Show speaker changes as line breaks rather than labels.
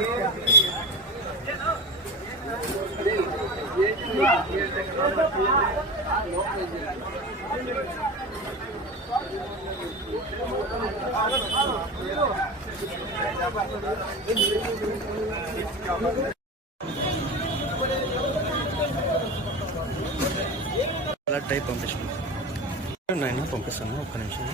Yeah. Blood type పంపిస్తాను. నాయన పంపిస్తాను ఒక్క నిమిషం.